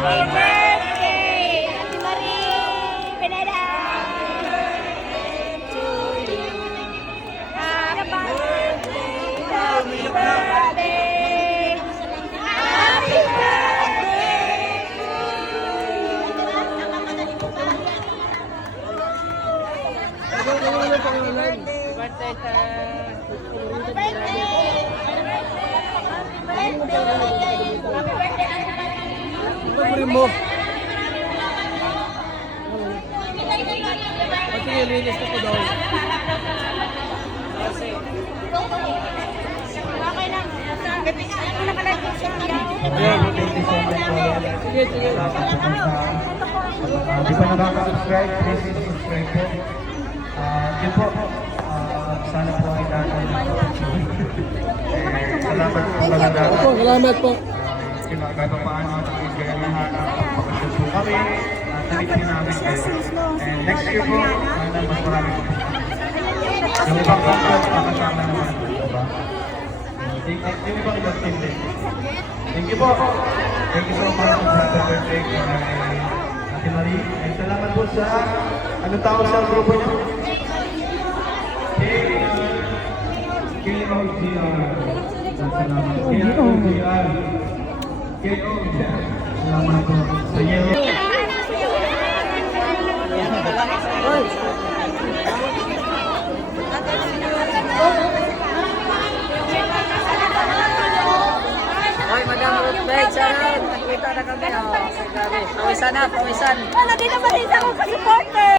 birthday, Ate Marie Pineda. To you. Happy birthday, happy birthday. Happy birthday to you. Birthday, Pagpuri mo. Pati nilinis na po daw. Okay lang. Ano nakalagay sa Ayan, sige, sige. Di pa nakaka-subscribe, please subscribe po. Yun po, sana po ay dahil salamat po talaga. Opo, salamat po. Kahit paano natin kaya lahat pagpapasyon po kami at nalipin namin kayo. And next year po, sana mas marami po. Yung ibang content, makasama naman po, diba? Yung ibang team din. Thank you po. Thank you so much sa birthday kay Ate Marie. And salamat po sa anong tawag sa grupo niyo? KOGR. Salamat po. KOGR. KOGR. Salamat po sa inyo. Hoy, Madam Ruth Beg, shoutout. Nakita na kami. Pawisan na, pawisan. Ano, di naman din ako ka-supporter.